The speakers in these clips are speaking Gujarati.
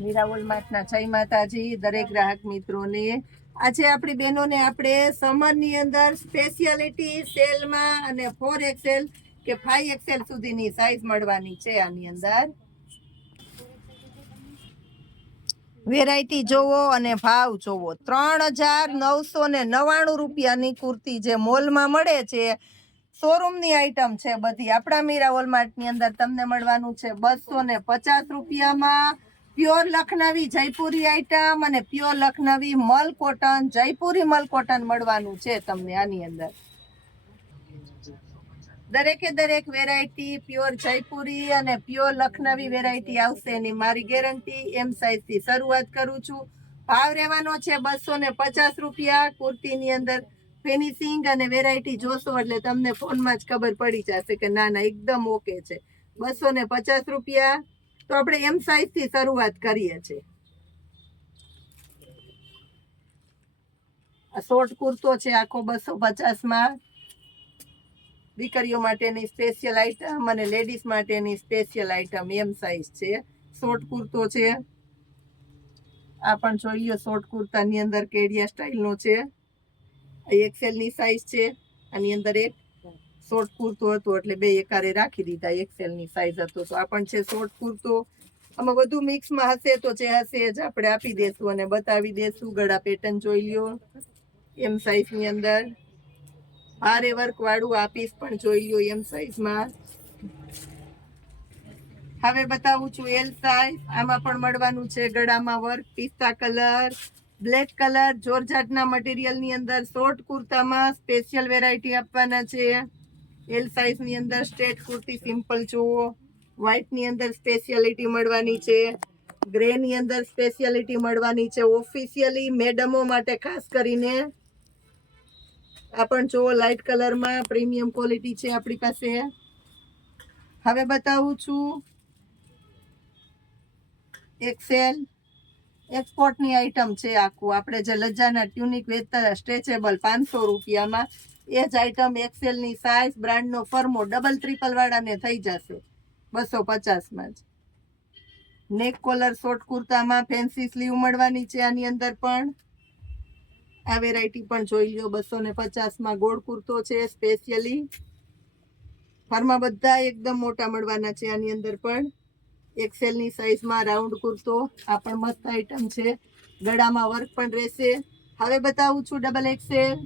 મીરાવોલ માર્ટના જય માતાજી દરેક ગ્રાહક મિત્રોને। આજે આપણી બહેનોને આપણે સમરની અંદર સ્પેશિયાલિટી સેલમાં અને 4XL કે 5XL સુધીની સાઈઝ મળવાની છે। આની અંદર વેરાયટી જોવો અને ભાવ જોવો। 3999 રૂપિયાની કુર્તી જે મોલમાં મળે છે, શોરૂમની આઈટમ છે બધી, આપણા મીરાવોલ માર્ટની અંદર તમને મળવાનું છે 250 રૂપિયામાં। પ્યોર લખનવી જયપુરી આઈટમ અને પ્યોર લખનવી મલ કોટન જયપુરી મલ કોટન મળવાનું છે તમને। આની અંદર દરેકે દરેક વેરાયટી પ્યોર જયપુરી અને પ્યોર લખનવી વેરાયટી આવશે એની મારી ગેરંટી। એમ સાઈઝથી શરૂઆત કરું છું। ભાવ રહેવાનો છે 250 રૂપિયા। કુર્તીની અંદર ફિનિશિંગ અને વેરાયટી જોશો એટલે તમને ફોનમાં જ ખબર પડી જશે કે ના ના એકદમ ઓકે છે। 250 રૂપિયા। તો આપણે એમ સાઈઝથી શરૂઆત કરીએ છીએ। આ શોર્ટ કુર્તો છે આખો 250માં। દીકરીઓ માટેની સ્પેશિયલ આઈટમ અને લેડીઝ માટેની સ્પેશિયલ આઈટમ એમ સાઈઝ છે। શોર્ટ કુર્તો છે, આ પણ જોઈ લો। શોર્ટ કુર્તાની અંદર કેડિયા સ્ટાઇલનો છે, XL ની સાઈઝ છે। આની અંદર એક શોર્ટ કુર્તો હતો એટલે બે એકારે રાખી દીધા, XL ની સાઈઝ હતો તો આ પણ છે શોર્ટ કુર્તો। આમાં વધુ મિક્સમાં હશે તો જે હશે જ આપણે આપી દેશું અને બતાવી દેશું। ગળા પેટર્ન જોઈ લ્યો એમ સાઈઝની અંદર, ભારે વર્ક વાળું આ પીસ પણ જોઈ લ્યો એમ સાઈઝમાં। હવે બતાવું છું એલ સાઈઝ। આમાં પણ મળવાનું છે ગળામાં વર્ક, પિસ્તા કલર, બ્લેક કલર, જોર્જાટના મટીરિયલની અંદર શોર્ટ કુર્તામાં સ્પેશિયલ વેરાયટી આપવાના છે। એલ સાઈઝની અંદર સ્ટ્રેટ કુર્તી સિમ્પલ જુઓ, વ્હાઈટની અંદર સ્પેશિયાલિટી મળવાની છે, ગ્રેની અંદર સ્પેશિયાલિટી મળવાની છે ઓફિશિયલી મેડમો માટે ખાસ કરીને। આ પણ જુઓ લાઇટ કલરમાં પ્રીમિયમ ક્વોલિટી છે આપણી પાસે। હવે બતાવું છું XL એક્સપોર્ટની આઈટમ છે આખું। આપણે જે લજાના ટ્યુનિક વેચતા સ્ટ્રેચેબલ 500 રૂપિયામાં, એ જ આઈટમ XL ની સાઈઝ બ્રાન્ડનો ફર્મો ડબલ ટ્રિપલ વાળાને થઈ જશે 250માં જ। નેક કોલર શોર્ટ કુર્તામાં ફેન્સી સ્લીવ મળવાની છે આની અંદર પણ। આ વેરાયટી પણ જોઈ લો 250માં। ગોળ કુર્તો છે સ્પેશિયલી, ફરમાં બધા એકદમ મોટા મળવાના છે આની અંદર પણ। XL ની સાઈઝમાં રાઉન્ડ કુર્તો, આ પણ મસ્ત આઈટમ છે, ગળામાં વર્ક પણ રહેશે। હવે બતાવું છું XXL।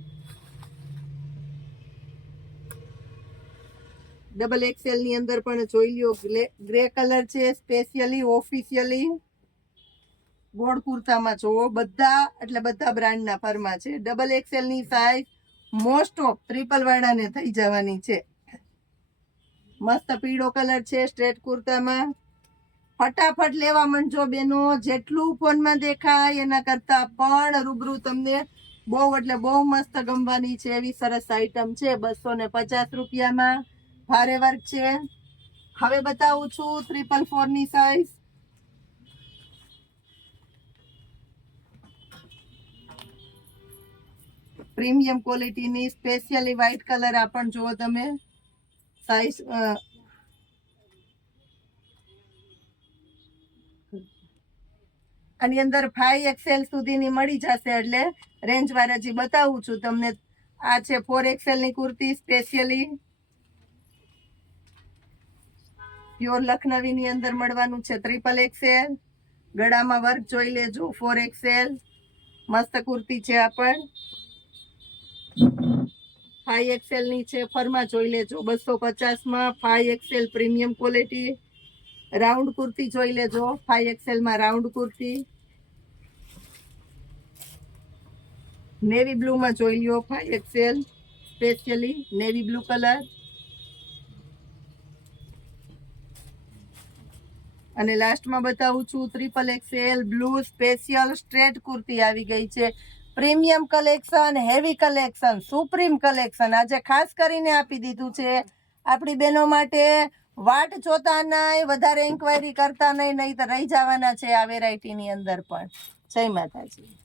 XXL ની અંદર પણ જોઈ લ્યો ગ્રે કલર છે સ્પેશિયલી ઓફિશિયલી। ગોળ કુર્તામાં જોવો બધા એટલે બધા બ્રાન્ડના ફરમાં છે। XXL ની સાઈઝ મોસ્ટ ઓફ ટ્રિપલ વાળાને થઈ જવાની છે। મસ્ત પીળો કલર છે સ્ટ્રેટ કુર્તામાં। ફટાફટ લેવા માંડજો બેનો, જેટલું ફોનમાં દેખાય એના કરતા પણ રૂબરૂ તમને બહુ એટલે બહુ મસ્ત ગમવાની છે એવી સરસ આઈટમ છે 250 રૂપિયામાં। ભારે વર્ક છે। હવે બતાવું છું 444 ની સાઈઝ। પ્રીમિયમ ક્વોલિટીની સ્પેશિયલી વ્હાઈટ કલર, આ પણ જુઓ તમે સાઈઝ। આની અંદર 5XL સુધીની મળી જશે એટલે રેન્જ વાળા જે બતાવું છું તમને। આ છે 4XL ની કુર્તી સ્પેશિયલી પ્યોર લખનવીની અંદર મળવાનું છે XXL। ગળામાં વર્ક જોઈ લેજો 4XL મસ્ત કુર્તી છે આ પણ। 5XL ની છે, ફરમાં જોઈ લેજો 250માં। 5XL premium quality round kurti જોઈ લેજો 5XL માં રાઉન્ડ કુર્તી। નેવી બ્લુમાં જોઈ લ્યો 5XL specially navy blue colour. અને લાસ્ટમાં બતાવું છું XXL blue special straight kurti આવી ગઈ છે। Premium collection, heavy collection, supreme collection આજે ખાસ કરીને આપી દીધું છે આપણી બહેનો માટે। વાટ જોતા નહીં, વધારે ઇન્ક્વાયરી કરતા નહીં, નહીં તો રહી જવાના છે આ વેરાયટીની અંદર પણ। જય માતાજી।